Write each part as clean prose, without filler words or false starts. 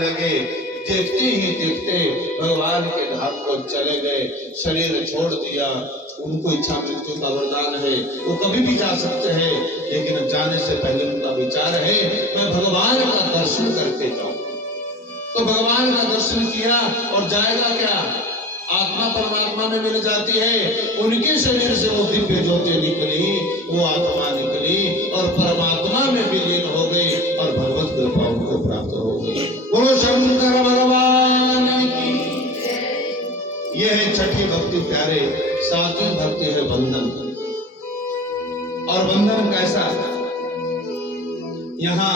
लगे। देखते ही देखते भगवान के धाम को चले गए, शरीर छोड़ दिया। उनको इच्छा मृत्यु का वरदान है, वो कभी भी जा सकते हैं, लेकिन जाने से पहले उनका विचार है मैं भगवान का दर्शन करके जाऊं। तो भगवान का दर्शन किया और जाएगा क्या, आत्मा परमात्मा में मिल जाती है। उनके शरीर से वो दिव्य ज्योति निकली, वो आत्मा निकली और परमात्मा में विलीन हो गई और भगवत कृपा उनको प्राप्त हो गई। बोलो शंकर भगवान की। यह है छठी भक्ति प्यारे। सातवीं भक्ति है बंधन। और बंधन कैसा, यहाँ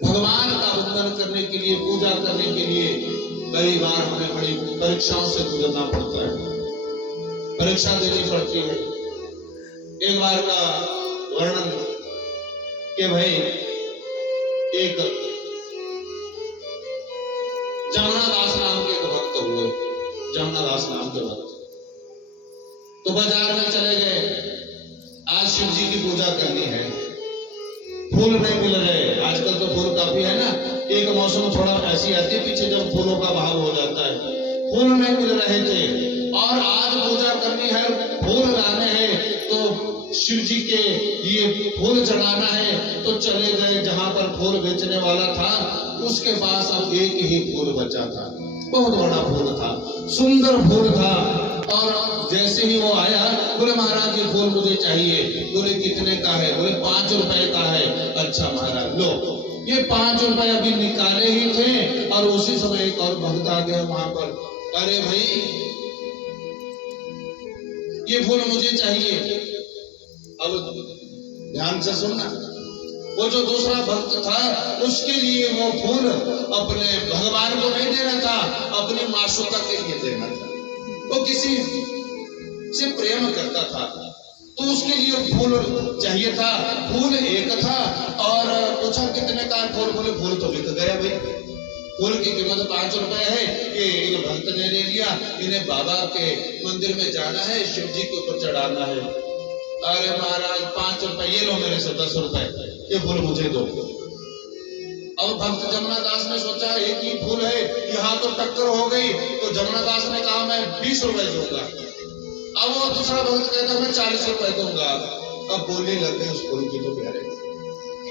भगवान का बंधन करने के लिए, पूजा करने के लिए कई बार हमें बड़ी परीक्षाओं से गुजरना पड़ता है, परीक्षा देनी पड़ती है। एक बार का वर्णन कि भाई एक जमुनादास नाम के एक भक्त हुए, जमुनादास नाम के भक्त तो बाजार में चले गए, आज शिव जी की पूजा करनी है, फूल नहीं मिल रहे। आजकल तो फूल काफी है ना, एक मौसम थोड़ा ऐसी आती है पीछे जब फूलों का भाव हो जाता है, फूल नहीं मिल रहे थे और आज पूजा करनी है, फूल लाने हैं तो शिव जी के लिए फूल चढ़ाना है। तो चले गए जहां पर फूल बेचने वाला था, उसके पास अब एक ही फूल बचा था, बहुत बड़ा फूल था, सुंदर फूल था। और जैसे ही वो आया, बोले महाराज ये फूल मुझे चाहिए। बोले कितने का है? बोले 5 रुपए का है। अच्छा महाराज लो। ये 5 रुपए अभी निकाले ही थे और उसी समय एक और भक्त आ गया वहां पर, अरे भाई ये फूल मुझे चाहिए। अब ध्यान से सुनना, वो जो दूसरा भक्त था उसके लिए वो फूल अपने भगवान को नहीं देना था, अपनी मासूका के लिए देना था। वो किसी से प्रेम करता था तो उसके लिए फूल चाहिए था। फूल एक था और पूछा कितने का फूल? बोले फूल तो बिक गया भाई, फूल की कीमत 5 रुपए है। ये एक भक्त ने ले लिया, इन्हें बाबा के मंदिर में जाना है, शिव जी के ऊपर चढ़ाना है। अरे महाराज 5 रुपए, ये लो मेरे से 10 रुपए, ये फूल मुझे दो। अब भक्त जमुनादास ने सोचा एक ही फूल है, यहाँ तो टक्कर हो गई। तो जमुनादास ने कहा मैं 20 रुपए दूंगा। अब वो दूसरा भक्त कहता मैं 40 रुपए दूंगा। अब बोली लग गई उस फूल की तो प्यारे,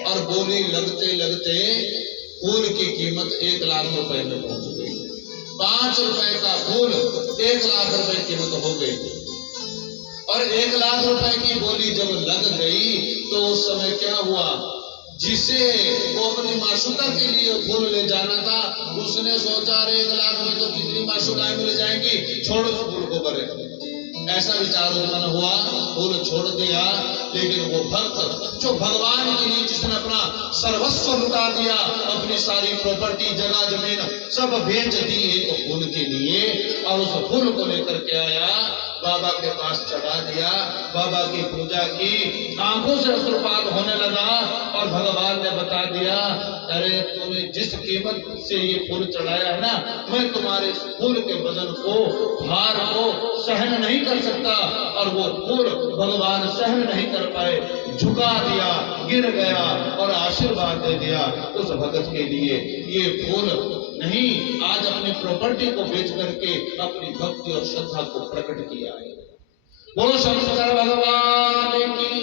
और बोली लगते लगते फूल की कीमत 1 लाख रुपए में पहुंच गई। 5 रुपए का फूल 1 लाख रुपए कीमत हो गई। और 1 लाख रुपए की बोली जब लग गई तो उस समय क्या हुआ, जिसे वो अपनी माशूका के लिए फूल ले जाना था, उसने सोचा अरे 1 लाख में तो कितनी माशूकाएं मिल जाएंगी, छोड़ो उस फूल को बरे। ऐसा विचार उत्पन्न हुआ, फूल छोड़ दिया। लेकिन वो भक्त जो भगवान के लिए, जिसने अपना सर्वस्व लुटा दिया, अपनी सारी प्रॉपर्टी जगह जमीन सब बेच दी एक फूल के लिए, और उस फूल को लेकर के आया, बाबा के पास चढ़ा दिया, बाबा की पूजा की, आंखों से अश्रुपात होने लगा और भगवान ने बता दिया अरे तूने जिस कीमत से ये फूल चढ़ाया है ना, मैं तुम्हारे फूल के वजन को, भार को सहन नहीं कर सकता। और वो फूल भगवान सहन नहीं कर पाए, झुका दिया, गिर गया और आशीर्वाद दे दिया उस भगत के लिए। ये फूल नहीं, आज अपनी प्रॉपर्टी को बेच करके अपनी भक्ति और श्रद्धा को प्रकट किया है। बोलो शंकर भगवान की।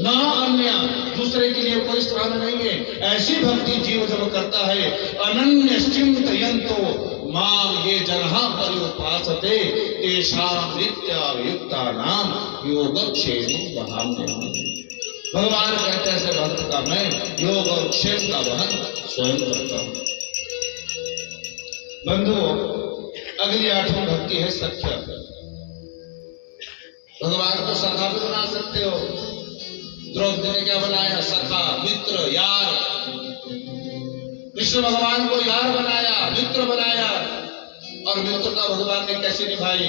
ना अन्य दूसरे के लिए कोई स्थान नहीं है। ऐसी भक्ति जीव जब करता है, अनन्य चिंतयन्तो माम ये जन्हा पर्युपासते तेषां नित्यायुक्तानां योगक्षेमं वहाम्यहम्। भगवान कहते हैं ऐसे भक्त का मैं योग और क्षेम का वहन स्वयं करता हूं। बंधुओं, अगली 8वीं भक्ति है सख्य। भगवान को सखा भी बना सकते हो। द्रौपदी ने क्या बनाया? सखा, मित्र, यार। कृष्ण भगवान को यार बनाया, मित्र बनाया। और मित्रता भगवान ने कैसे निभाई?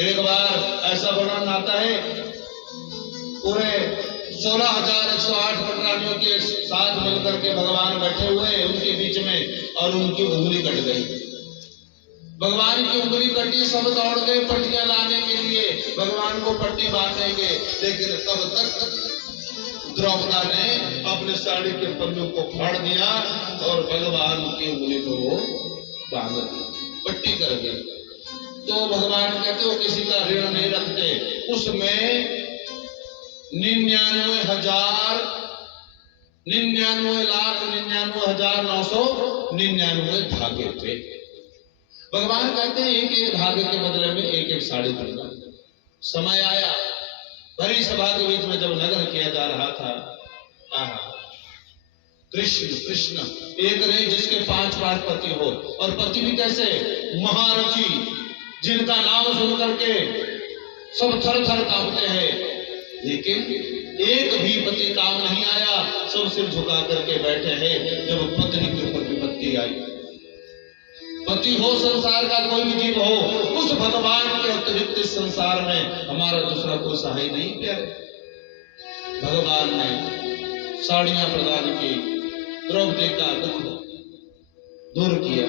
एक बार ऐसा वर्णन आता है, पूरे 16,108 पटरानियों के साथ मिलकर के भगवान बैठे हुए उनके बीच में, और उनकी उंगली कट गई। भगवान की उंगली कटी, सब दौड़ गए पट्टियां लाने के लिए, भगवान को पट्टी बांधेंगे। लेकिन तब तक द्रौपदा ने अपने साड़ी के पल्लू को फाड़ दिया और बांध दी, पट्टी कर दी। तो भगवान कहते हो किसी का ऋण नहीं रखते, उसमें 99,99,99,999 धागे थे। भगवान कहते हैं एक एक धागे के बदले में एक एक साड़ी दूंगा। समय आया, भरी सभा के बीच में जब नगर किया जा रहा था, कृष्ण कृष्ण एक नहीं जिसके 5 पति हो, और पति भी कैसे, महारथी, जिनका नाम सुन करके सब थर थर कांपते हैं, लेकिन एक भी पति काम नहीं आया, सब सिर झुका करके बैठे हैं। जब पत्नी के ऊपर विपत्ति आई, पति हो संसार का कोई भी जीव हो, उस भगवान के अतिरिक्त इस संसार में हमारा दूसरा कोई सहाय नहीं प्यारे। भगवान ने साड़ियां प्रदान की, द्रौपदी का दुख दूर किया।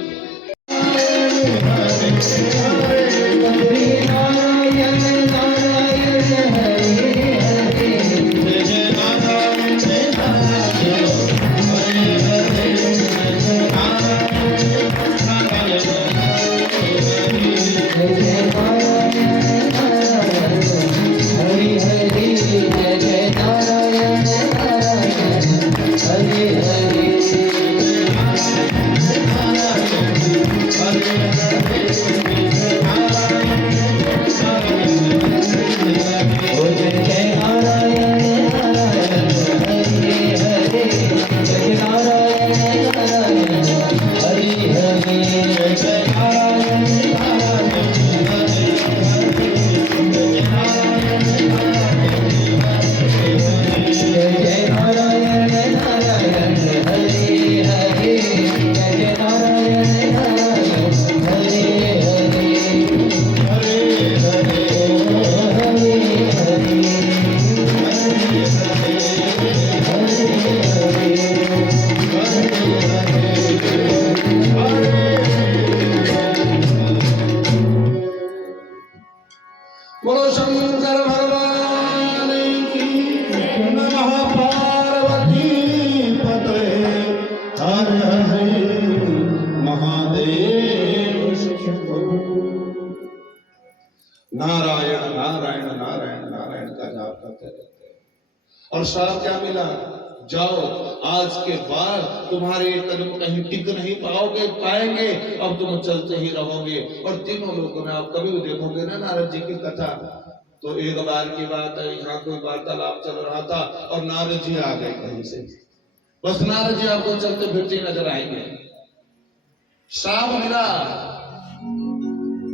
नारायण नारायण नारायण नारायण का जाप करते रहते। और श्राप क्या मिला, जाओ आज के बाद तुम्हारे कदम कहीं टिक नहीं पाएंगे, अब तुम चलते ही रहोगे। और तीनों लोगों में आप कभी भी देखोगे ना नारद जी की कथा, तो एक बार की बात है, यहाँ कोई वार्तालाप चल रहा था और नारद जी आ गए कहीं से, बस नारद जी आपको चलते फिरते नजर आएंगे। श्राप मिला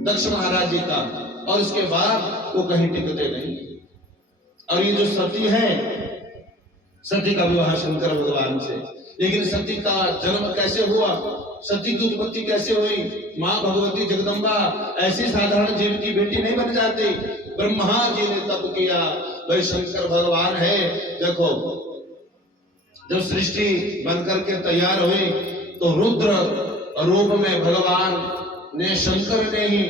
दक्ष महाराज जी का, और उसके बाद वो कहीं टिकते नहीं। और ये जो सती है, सती का विवाह शंकर भगवान से, लेकिन सती का जन्म कैसे हुआ, सती की उत्पत्ति कैसे हुई? माँ भगवती जगदम्बा ऐसी साधारण जीव की बेटी नहीं बन जाती, ब्रह्मा जी ने तप किया, वही शंकर भगवान है। देखो जब सृष्टि बनकर के तैयार हुई तो रुद्र रूप में भगवान ने, शंकर ने ही,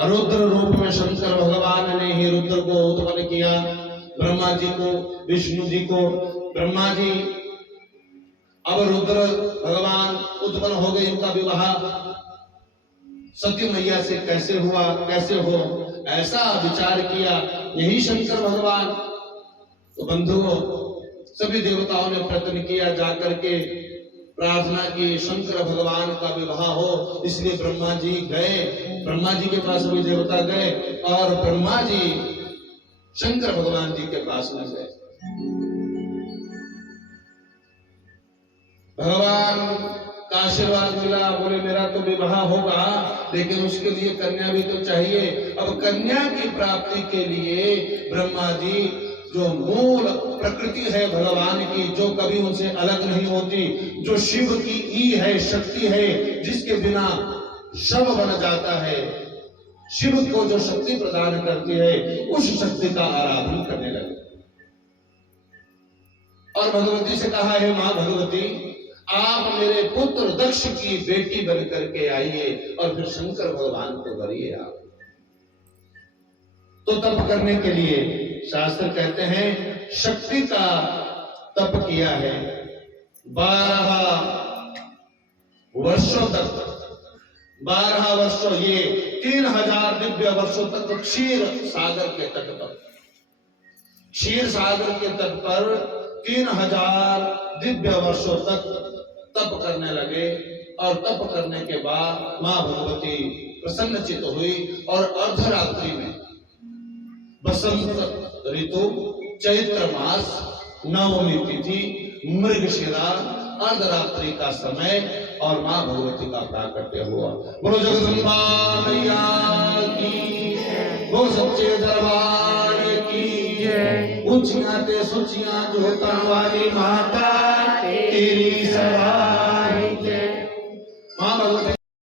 रुद्र रूप में शंकर भगवान ने ही रुद्र को उत्पन्न किया, ब्रह्मा जी को, विष्णु जी को। ब्रह्मा जी, अब रुद्र भगवान उत्पन्न हो गए, इनका विवाह सती मैया से कैसे हुआ, कैसे हो, ऐसा विचार किया यही शंकर भगवान। तो बंधुओं, सभी देवताओं ने प्रयत्न किया, जाकर के प्रार्थना की शंकर भगवान का विवाह हो, इसलिए ब्रह्मा जी गए, ब्रह्मा जी के पास सभी देवता गए और ब्रह्मा जी शंकर भगवान जी के पास में गए। भगवान का आशीर्वाद मिला, बोले मेरा तो विवाह होगा, लेकिन उसके लिए कन्या भी तो चाहिए। अब कन्या की प्राप्ति के लिए ब्रह्मा जी, जो मूल प्रकृति है भगवान की, जो कभी उनसे अलग नहीं होती, जो शिव की ई है, शक्ति है, जिसके बिना शव बन जाता है, शिव को जो शक्ति प्रदान करती है, उस शक्ति का आराधन करने लगे। और भगवती से कहा है, मां भगवती आप मेरे पुत्र दक्ष की बेटी बन करके आइए और फिर शंकर भगवान को करिए आप। तो तप करने के लिए शास्त्र कहते हैं शक्ति का तप किया है 12 वर्षों तक। 12 वर्षों, ये 3000 दिव्य वर्षों तक क्षीर सागर के तट पर, क्षीर सागर के तट पर 3000 दिव्य वर्षों तक तप करने लगे। और तप करने के बाद मां भगवती प्रसन्नचित हुई और अर्धरात्रि में, बसंत ऋतु, चैत्र मास, नवमी तिथि, मृगशिरा, अर्धरात्रि का समय और मां भगवती का प्राकट्य हुआ। बोलो जगदम्बा मैया की, बोलो सच्चे दरबार की, ऊंचियां ते सुचियां जोतन वाली माता तेरी सवार